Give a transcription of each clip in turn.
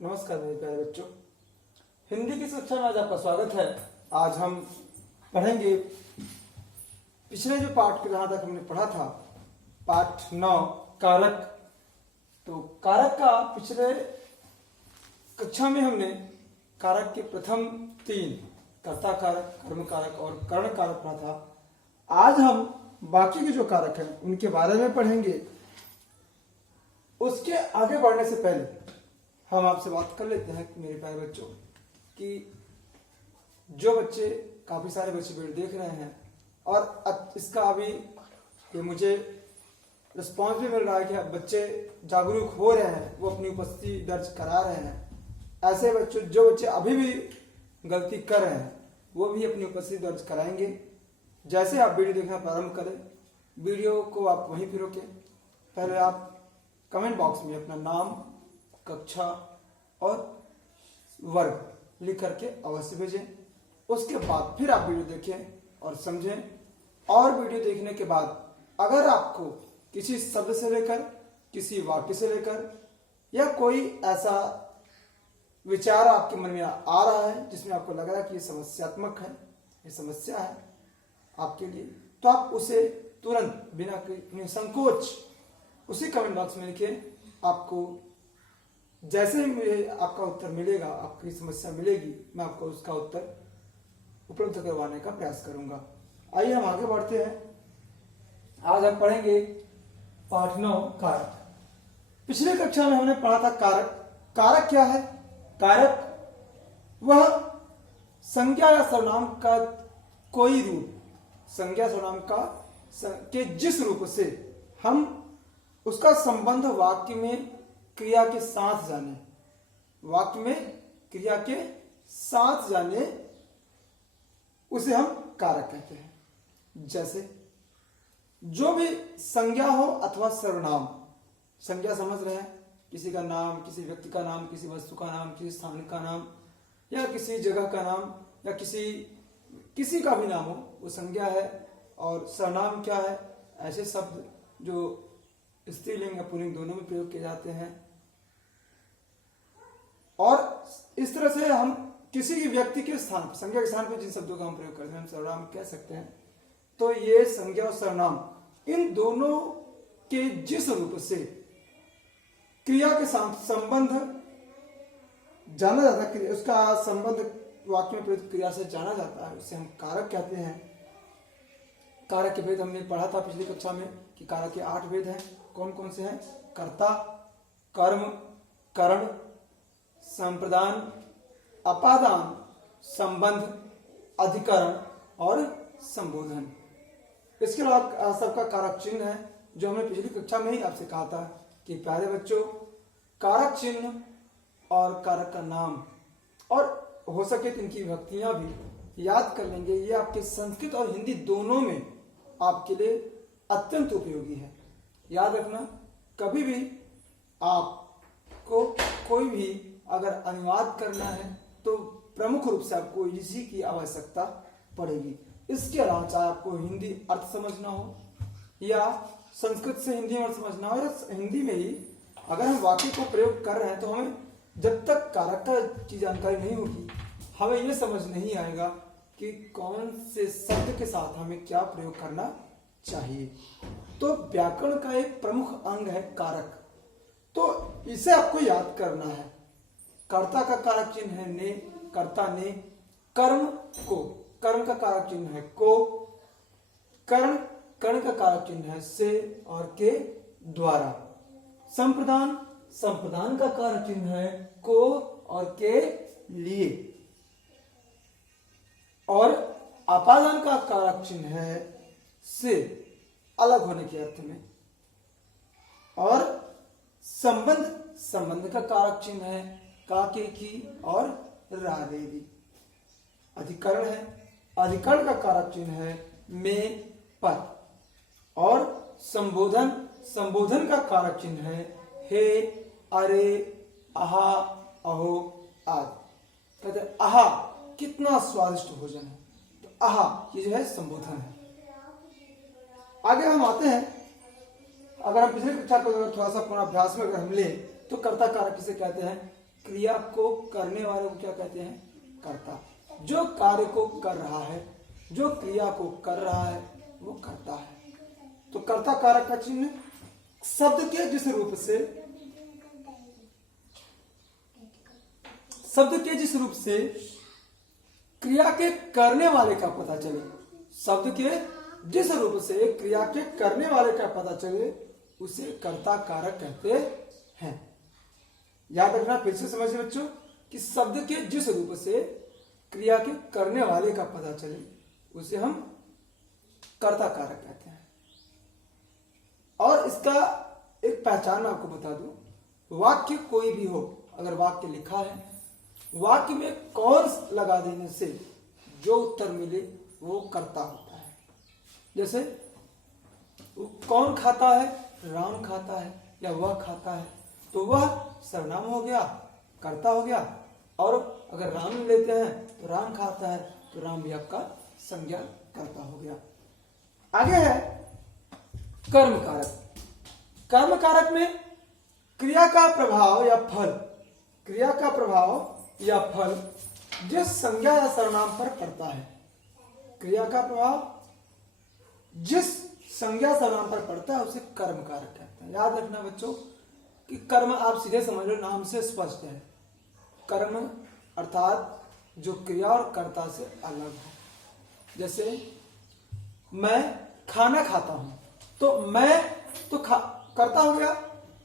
नमस्कार मेरे प्यारे बच्चों, हिंदी की कक्षा में आज आपका स्वागत है। आज हम पढ़ेंगे पिछले जो पाठ के जहाँ तक हमने पढ़ा था, पाठ 9 कारक। तो कारक का पिछले कक्षा में हमने कारक के प्रथम 3 कर्ता कारक, कर्म कारक और करण कारक पढ़ा था। आज हम बाकी के जो कारक हैं उनके बारे में पढ़ेंगे। उसके आगे बढ़ने से पहले हम आपसे बात कर लेते हैं मेरे प्यारे बच्चों कि जो बच्चे, काफ़ी सारे बच्चे वीडियो देख रहे हैं और इसका अभी ये मुझे रिस्पॉन्स भी मिल रहा है कि अब बच्चे जागरूक हो रहे हैं, वो अपनी उपस्थिति दर्ज करा रहे हैं। ऐसे बच्चों, जो बच्चे अभी भी गलती कर रहे हैं, वो भी अपनी उपस्थिति दर्ज कराएंगे। जैसे आप वीडियो देखना प्रारंभ करें, वीडियो को आप वहीं पर रोकें। पहले आप कमेंट बॉक्स में अपना नाम, कक्षा और वर्ग लिख करके अवश्य भेजें। उसके बाद फिर आप वीडियो देखें और समझें। और वीडियो देखने के बाद अगर आपको किसी शब्द से लेकर, किसी वाक्य से लेकर या कोई ऐसा विचार आपके मन में आ रहा है जिसमें आपको लग रहा है कि ये समस्यात्मक है, ये समस्या है आपके लिए, तो आप उसे तुरंत बिना संकोच उसी कमेंट बॉक्स में लिखें। आपको जैसे ही मुझे आपका उत्तर मिलेगा, आपकी समस्या मिलेगी, मैं आपको उसका उत्तर उपलब्ध करवाने का प्रयास करूंगा। आइए हम आगे बढ़ते हैं। आज हम पढ़ेंगे पाठ 9 कारक। पिछले कक्षा में हमने पढ़ा था कारक। कारक क्या है? कारक वह संज्ञा या सर्वनाम का कोई रूप, संज्ञा सर्वनाम का के जिस रूप से हम उसका संबंध वाक्य में क्रिया के साथ जाने, वाक्य में क्रिया के साथ जाने, उसे हम कारक कहते हैं। जैसे जो भी संज्ञा हो अथवा सर्वनाम, संज्ञा समझ रहे हैं, किसी का नाम, किसी व्यक्ति का नाम, किसी वस्तु का नाम, किसी स्थान का नाम या किसी जगह का नाम या किसी का भी नाम हो, वो संज्ञा है। और सर्वनाम क्या है? ऐसे शब्द जो स्त्रीलिंग या पुल्लिंग दोनों में प्रयोग किए जाते हैं। और इस तरह से हम किसी भी व्यक्ति के स्थान पर, संज्ञा के स्थान पर जिन शब्दों का हम प्रयोग करते हैं हम सर्वनाम कह सकते हैं। तो ये संज्ञा और सर्वनाम, इन दोनों के जिस रूप से क्रिया के साथ संबंध जाना जाता है, उसका संबंध वाक्य में प्रयुक्त क्रिया से जाना जाता है, उसे हम कारक कहते हैं। कारक के भेद हमने पढ़ा था पिछली कक्षा में कि कारक के 8 भेद हैं। कौन कौन से हैं? कर्ता, कर्म, करण, संप्रदान, अपादान, संबंध, अधिकरण और संबोधन। इसके अलावा सबका कारक चिन्ह है, जो हमने पिछली कक्षा में ही आपसे कहा था कि प्यारे बच्चों, कारक चिन्ह और कारक का नाम और हो सके तो इनकी विभक्तियां भी याद कर लेंगे। ये आपके संस्कृत और हिंदी दोनों में आपके लिए अत्यंत उपयोगी है। याद रखना, कभी भी आपको कोई भी अगर अनुवाद करना है तो प्रमुख रूप से आपको इसी की आवश्यकता पड़ेगी। इसके अलावा चाहे आपको हिंदी अर्थ समझना हो या संस्कृत से हिंदी अर्थ समझना हो या हिंदी में ही अगर हम वाक्य को प्रयोग कर रहे हैं, तो हमें जब तक कारक की जानकारी नहीं होगी, हमें यह समझ नहीं आएगा कि कौन से शब्द के साथ हमें क्या प्रयोग करना चाहिए। तो व्याकरण का एक प्रमुख अंग है कारक, तो इसे आपको याद करना है। कर्ता का कारक चिन्ह है ने, कर्ता ने। कर्म को, कर्म का कारक चिन्ह है को। कर्ण, कर्ण का कारक चिन्ह है से और के द्वारा। संप्रदान, संप्रदान का कारक चिन्ह है को और के लिए। और अपादान का कारक चिन्ह है से, अलग होने के अर्थ में। और संबंध, संबंध का कारक चिन्ह है काके की और रादेवी। अधिकरण है, अधिकरण का कारक चिन्ह है में, पर। और संबोधन, संबोधन का कारक चिन्ह है हे, अरे, आहा, अहो आदि। कहते हैं आहा कितना स्वादिष्ट भोजन है, तो आहा ये जो है संबोधन है। आगे हम आते हैं। अगर हम पिछले कक्षा को थोड़ा सा पुनः अभ्यास में अगर हम लें तो कर्ता कारक किसे कहते हैं? क्रिया को करने वाले को क्या कहते हैं? कर्ता। जो कार्य को कर रहा है, जो क्रिया को कर रहा है, वो कर्ता है। तो कर्ता कारक का चिन्ह शब्द के जिस रूप से क्रिया के करने वाले का पता चले, शब्द के जिस रूप से क्रिया के करने वाले का पता चले, उसे कर्ता कारक कहते हैं। याद रखना, फिर से समझिए बच्चों, कि शब्द के जिस रूप से क्रिया के करने वाले का पता चले, उसे हम कर्ता कारक कहते हैं। और इसका एक पहचान मैं आपको बता दूं, वाक्य कोई भी हो, अगर वाक्य लिखा है, वाक्य में कौन लगा देने से जो उत्तर मिले वो कर्ता होता है। जैसे कौन खाता है? राम खाता है या वह खाता है, तो वह सर्वनाम हो गया, कर्ता हो गया। और अगर राम लेते हैं तो राम खाता है, तो राम भी आपका संज्ञा कर्ता हो गया। आगे है कर्म कारक। कर्म कारक में क्रिया का प्रभाव या फल, क्रिया का प्रभाव या फल जिस संज्ञा या सर्वनाम पर पड़ता है, क्रिया का प्रभाव जिस संज्ञा सर्वनाम पर पड़ता है, उसे कर्म कारक कहते हैं। याद रखना बच्चों कि कर्म आप सीधे समझ लो, नाम से स्पष्ट है। कर्म अर्थात जो क्रिया और कर्ता से अलग है। जैसे मैं खाना खाता हूं, तो मैं तो कर्ता हो गया,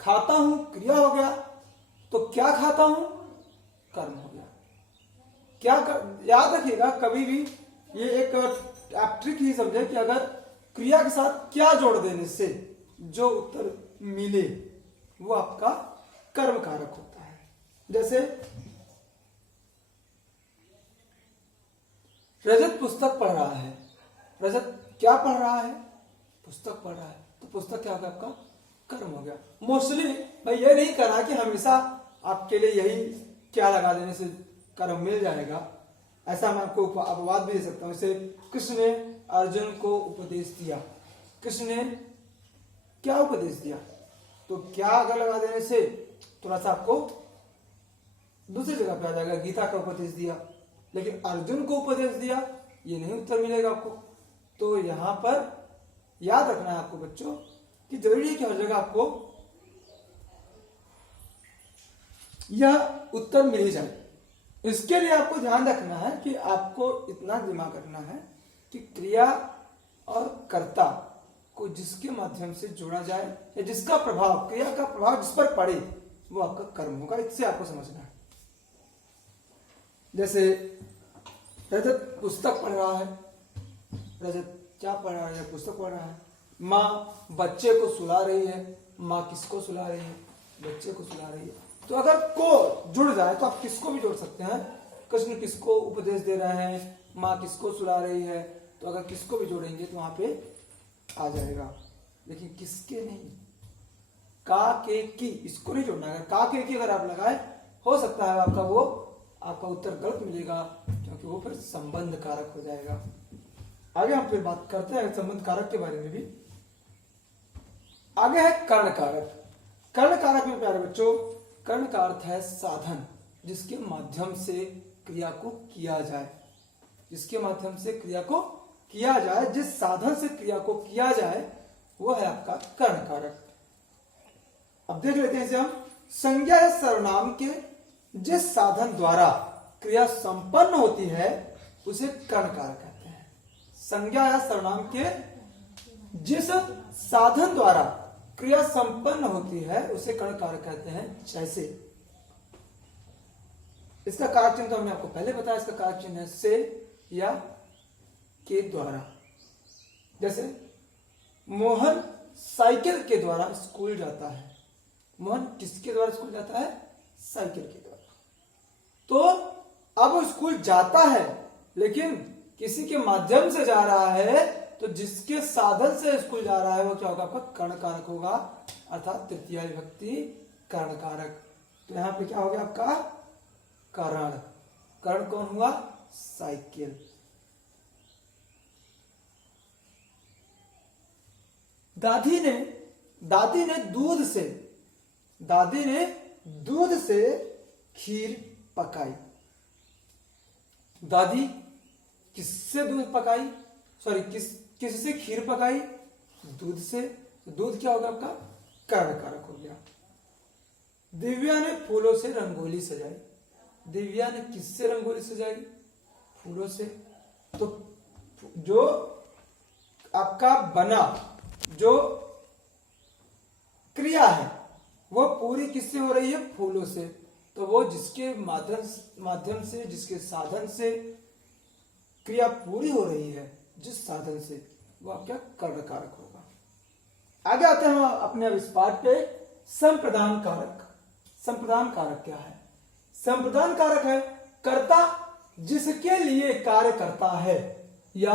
खाता हूं क्रिया हो गया, तो क्या खाता हूं? कर्म हो गया। याद रखिएगा, कभी भी ये एक आप ट्रिक ही समझे कि अगर क्रिया के साथ क्या जोड़ देने से जो उत्तर मिले वो आपका कर्म कारक होता है। जैसे रजत पुस्तक पढ़ रहा है, रजत क्या पढ़ रहा है? पुस्तक पढ़ रहा है, तो पुस्तक क्या होगा? आपका कर्म हो गया। मोस्टली मैं ये नहीं कह रहा कि हमेशा आपके लिए यही क्या लगा देने से कर्म मिल जाएगा, ऐसा मैं आपको अपवाद भी दे सकता हूं। जैसे कृष्ण ने अर्जुन को उपदेश दिया, कृष्ण ने क्या उपदेश दिया, तो क्या अगर लगा देने से थोड़ा सा आपको दूसरी जगह पे आ जाएगा। गीता का उपदेश दिया, लेकिन अर्जुन को उपदेश दिया, ये नहीं उत्तर मिलेगा आपको। तो यहां पर याद रखना है आपको बच्चों कि जरूरी है कि हर जगह आपको यह उत्तर मिल ही जाए। इसके लिए आपको ध्यान रखना है कि आपको इतना दिमाग रखना है कि क्रिया और कर्ता को जिसके माध्यम से जोड़ा जाए या जिसका प्रभाव, क्रिया का प्रभाव जिस पर पड़े, वो आपका कर्म होगा। इससे आपको समझना है। जैसे रजत पुस्तक पढ़ रहा है, रजत क्या पढ़ रहा है? पुस्तक पढ़ रहा है। माँ बच्चे को सुला रही है, माँ किसको सुला रही है? बच्चे को सुला रही है। तो अगर को जुड़ जाए तो आप किसको भी जोड़ सकते हैं। कृष्ण किसको उपदेश दे रहे हैं, माँ किसको सुला रही है, तो अगर किसको भी जोड़ेंगे तो वहां पे आ जाएगा। लेकिन किसके नहीं, का के की, इसको नहीं जोड़ना। अगर का के की अगर आप लगाए, हो सकता है आपका उत्तर गलत मिलेगा, क्योंकि वो फिर संबंध कारक हो जाएगा। आगे हम फिर बात करते हैं संबंध कारक के बारे में भी। आगे है कर्ण कारक। कर्ण कारक में प्यारे बच्चों, कर्ण का अर्थ है साधन, जिसके माध्यम से क्रिया को किया जाए, जिसके माध्यम से क्रिया को किया जाए, जिस साधन से क्रिया को किया जाए, वो है आपका कर्ण कारक। अब देख लेते हैं इसे हम। संज्ञा या सर्वनाम के जिस साधन द्वारा क्रिया संपन्न होती है, उसे कर्ण कारक कहते हैं। संज्ञा या सर्वनाम के जिस साधन द्वारा क्रिया संपन्न होती है, उसे कर्ण कारक कहते हैं। जैसे इसका कारक चिन्ह तो हमने आपको पहले बताया, इसका कारक चिन्ह है से या के द्वारा। जैसे मोहन साइकिल के द्वारा स्कूल जाता है। मोहन किसके द्वारा स्कूल जाता है? साइकिल के द्वारा। तो अब वो स्कूल जाता है, लेकिन किसी के माध्यम से जा रहा है, तो जिसके साधन से स्कूल जा रहा है वो क्या होगा? आपका कर्ण कारक होगा, अर्थात तृतीया विभक्ति कर्ण कारक। तो यहां पे क्या हो गया आपका? कर्ण। कर्ण कौन हुआ? साइकिल। दादी ने दूध से खीर पकाई। दादी किससे दूध पकाई, सॉरी किससे खीर पकाई, दूध से। दूध क्या होगा आपका, कार्य कारक हो गया। दिव्या ने फूलों से रंगोली सजाई। दिव्या ने किससे रंगोली सजाई, फूलों से। तो जो आपका बना जो क्रिया है वो पूरी किससे हो रही है, फूलों से। तो वो जिसके माध्यम से, जिसके साधन से क्रिया पूरी हो रही है, जिस साधन से, वो आपका कर्ण कारक होगा। आगे आते हैं हम अपने अब इस पाठ पे, संप्रदान कारक। संप्रदान कारक क्या है, संप्रदान कारक है कर्ता जिसके लिए कार्य करता है या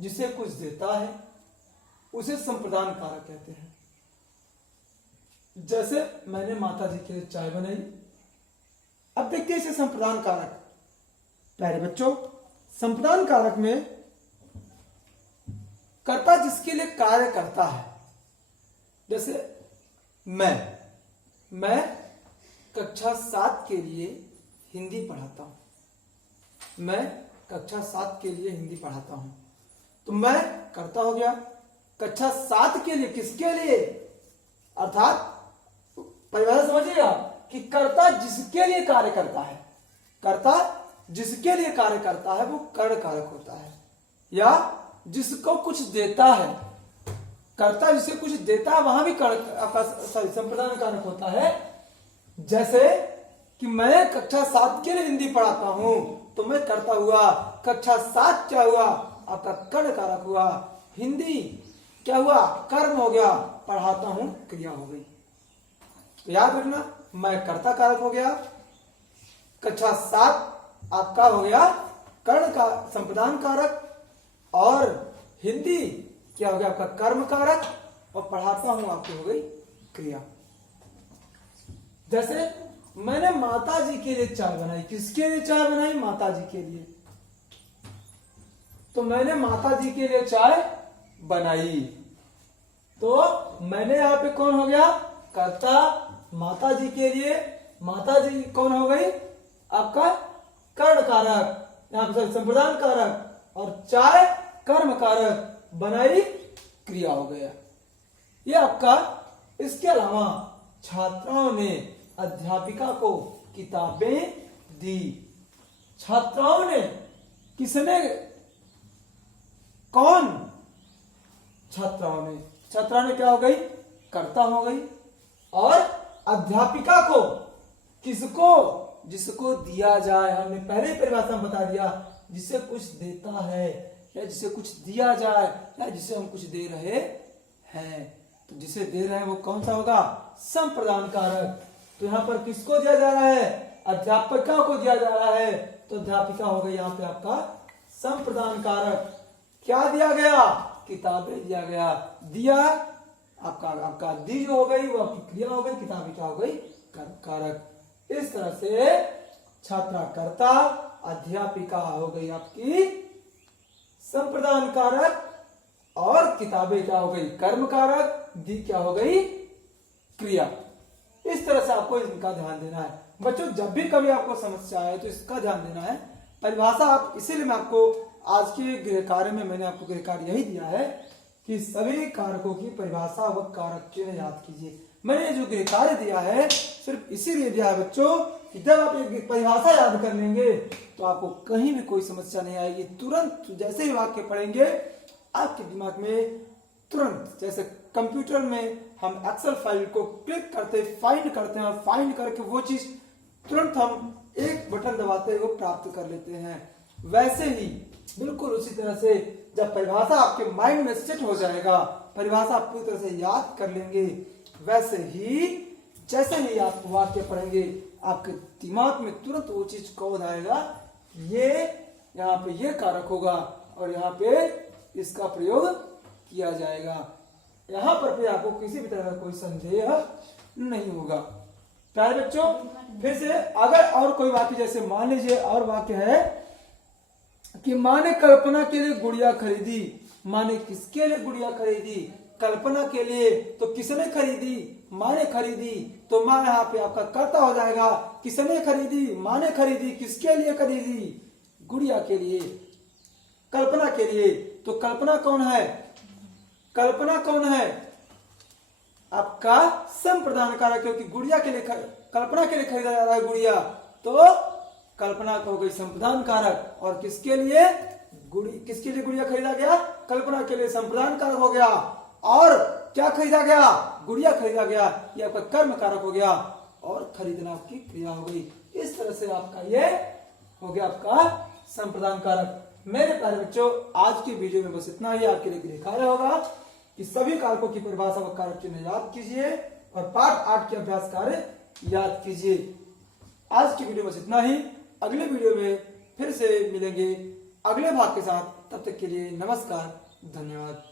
जिसे कुछ देता है, उसे संप्रदान कारक कहते हैं। जैसे मैंने माता जी के लिए चाय बनाई। अब देखते हैं इसे संप्रदान कारक। प्यारे बच्चों, संप्रदान कारक में कर्ता जिसके लिए कार्य करता है, जैसे मैं कक्षा 7 के लिए हिंदी पढ़ाता हूं। मैं कक्षा 7 के लिए हिंदी पढ़ाता हूं, तो मैं कर्ता हो गया। कक्षा 7 के लिए, किसके लिए, अर्थात परिभाषा समझिएगा कि कर्ता जिसके लिए कार्य करता है, कर्ता जिसके लिए कार्य करता है वो कर्ण कारक होता है। या जिसको कुछ देता है, कर्ता जिसे कुछ देता है वहां भी संप्रदान कारक होता है। जैसे कि मैं कक्षा 7 के लिए हिंदी पढ़ाता हूं, तो मैं कर्ता हुआ। कक्षा 7 क्या हुआ, आपका कर्ण कारक हुआ। हिंदी क्या हुआ, कर्म हो गया। पढ़ाता हूं क्रिया हो गई। तो याद रखना, मैं कर्ता कारक हो गया, कक्षा 7 आपका हो गया कर्ण का संप्रदान कारक, और हिंदी क्या हो गया आपका कर्म कारक, और पढ़ाता हूं आपकी हो गई क्रिया। जैसे मैंने माता जी के लिए चाय बनाई। किसके लिए चाय बनाई, माता जी के लिए। तो मैंने माता जी के लिए चाय बनाई, तो मैंने यहां पे कौन हो गया, कर्ता। माता जी के लिए, माता जी कौन हो गई, आपका कर्ण कारक, यहां पर संप्रदान कारक, और चाय कर्म कारक, बनाई क्रिया हो गया। ये आपका। इसके अलावा छात्राओं ने अध्यापिका को किताबें दी। छात्राओं ने, किसने, कौन, छात्राओं ने। छात्रा ने क्या हो गई, कर्ता हो गई। और अध्यापिका को, किसको, जिसको दिया जाए। हमने पहले ही परिभाषा में बता दिया, जिसे कुछ देता है या जिसे कुछ दिया जाए या जिसे हम कुछ दे रहे हैं। तो जिसे दे रहे हैं वो कौन सा होगा, संप्रदान कारक। तो यहां पर किसको दिया जा रहा है, अध्यापिका को दिया जा रहा है, तो अध्यापिका हो गई यहां पे आपका संप्रदान कारक। क्या दिया गया, किताबें दिया गया। दिया आपका दी जो हो गई वो आपकी क्रिया हो गई, किताबें क्या हो गई, कारक। इस तरह से छात्रा कर्ता, अध्यापिका हो गई आपकी संप्रदान कारक, और किताबें क्या हो गई, कर्म कारक, दी क्या हो गई, क्रिया। इस तरह से आपको इनका ध्यान देना है बच्चों। जब भी कभी आपको समस्या आए तो इसका ध्यान देना है। परिभाषा आप, इसीलिए मैं आपको आज के गृह कार्य में मैंने आपको गृह कार्य यही दिया है कि सभी कारकों की परिभाषा व कारक चिन्ह याद कीजिए। मैंने जो गृह कार्य दिया है सिर्फ इसीलिए दिया है बच्चों कि जब आप ये परिभाषा याद कर लेंगे तो आपको कहीं भी कोई समस्या नहीं आएगी। तुरंत जैसे ही वाक्य पढ़ेंगे आपके दिमाग में तुरंत, जैसे कंप्यूटर में हम एक्सेल फाइल को क्लिक करते फाइंड करते हैं और फाइंड करके वो चीज तुरंत हम एक बटन दबाते हुए प्राप्त कर लेते हैं, वैसे ही बिल्कुल उसी तरह से जब परिभाषा आपके माइंड में सेट हो जाएगा, परिभाषा आप पूरी तरह से याद कर लेंगे, वैसे ही जैसे ही आप वाक्य पढ़ेंगे आपके दिमाग में तुरंत वो चीज कौन आएगा, ये यहाँ पे ये कारक होगा और यहाँ पे इसका प्रयोग किया जाएगा। यहाँ पर फिर आपको किसी भी तरह का कोई संदेह नहीं होगा। प्यारे बच्चों, फिर से अगर और कोई वाक्य, जैसे मान लीजिए और वाक्य है कि माँ ने कल्पना के लिए गुड़िया खरीदी। माँ ने किसके लिए गुड़िया खरीदी, कल्पना के लिए। तो किसने खरीदी, माँ ने खरीदी। तो माँ यहाँ पे आपका कर्ता हो जाएगा, किसने खरीदी? माँ ने खरीदी। किसके लिए खरीदी? गुड़िया के लिए, कल्पना के लिए। तो कल्पना कौन है? कल्पना कौन है? आपका संप्रदान कारक, क्योंकि गुड़िया के लिए, कल्पना के लिए खरीदा जा रहा है गुड़िया, तो कल्पना हो गई संप्रदान कारक। और किसके लिए? किसके लिए गुड़िया खरीदा गया? कल्पना के लिए संप्रदान कारक हो गया। और क्या खरीदा गया? गुड़िया खरीदा गया, ये आपका कर्म कारक हो गया। और खरीदना आपकी क्रिया हो गई। इस तरह से आपका ये हो गया आपका संप्रदान कारक। मेरे प्यारे बच्चों, आज की वीडियो में बस इतना ही। आपके लिए दिखाया होगा कि सभी कारकों की परिभाषा व कारक चिन्ह याद कीजिए और पाठ 8 के अभ्यास कार्य याद कीजिए। आज की वीडियो बस इतना ही। अगले वीडियो में फिर से मिलेंगे अगले भाग के साथ। तब तक के लिए नमस्कार, धन्यवाद।